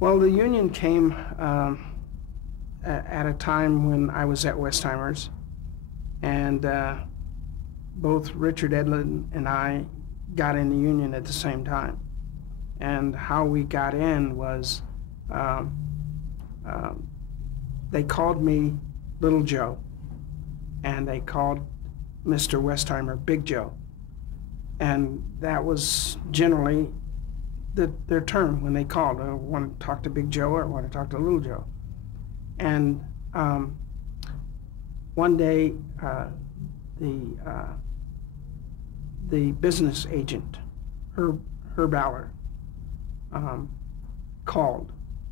Well, the union came at a time when I was at Westheimer's, and both Richard Edlin and I got in the union at the same time. And how we got in was they called me Little Joe, and they called Mr. Westheimer Big Joe. And that was generally their term when they called. I want to talk to Big Joe or I want to talk to Little Joe. And one day, the business agent, Herb Aller, called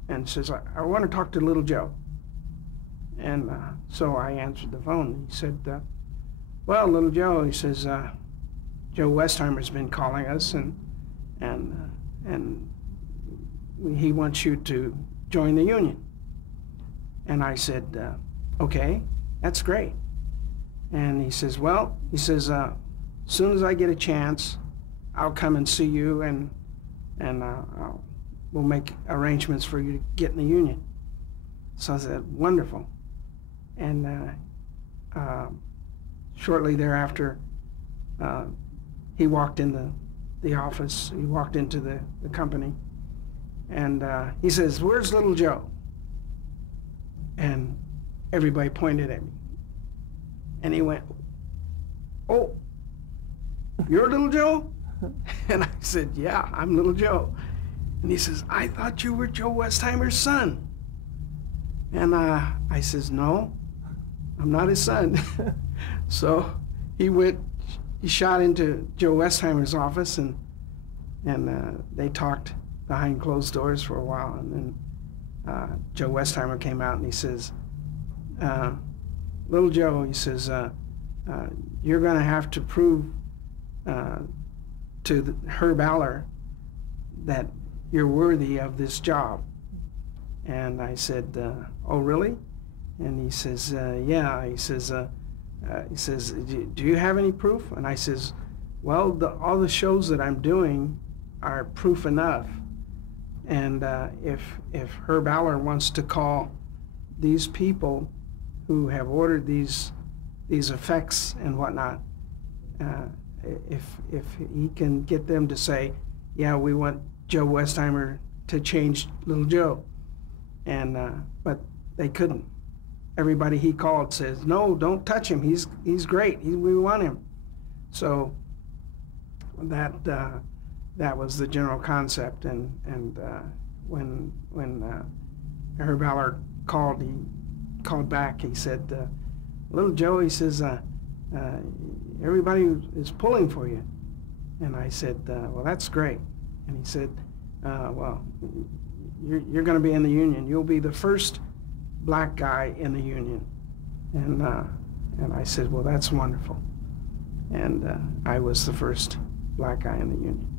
and says, I want to talk to Little Joe. And so I answered the phone. He said, well, Little Joe, he says, Joe Westheimer's been calling us, and he wants you to join the union. And I said, okay, that's great. And he says, well, he says, as soon as I get a chance, I'll come and see you, and we'll make arrangements for you to get in the union. So I said, wonderful. And shortly thereafter, he walked in the office, he walked into the company, and he says, where's Little Joe? And everybody pointed at me. And he went, oh, you're Little Joe? And I said, yeah, I'm Little Joe. And he says, I thought you were Joe Westheimer's son. And I says, no, I'm not his son. So he shot into Joe Westheimer's office, and they talked behind closed doors for a while. And then Joe Westheimer came out and he says, Little Joe, he says, you're going to have to prove to Herb Aller that you're worthy of this job. And I said, oh, really? And he says, yeah. He says, do you have any proof? And I says, well, all the shows that I'm doing are proof enough. And if Herb Aller wants to call these people who have ordered these effects and whatnot, if he can get them to say, yeah, we want Joe Westheimer to change Little Joe, and but they couldn't. Everybody he called says, no, don't touch him. He's great. We want him. So that was the general concept. And when Herb Aller called, he called back. He said, Little Joe, he says, everybody is pulling for you. And I said, well, that's great. And he said, well, you're going to be in the union. You'll be the first black guy in the union. And I said, well, that's wonderful. And I was the first black guy in the union.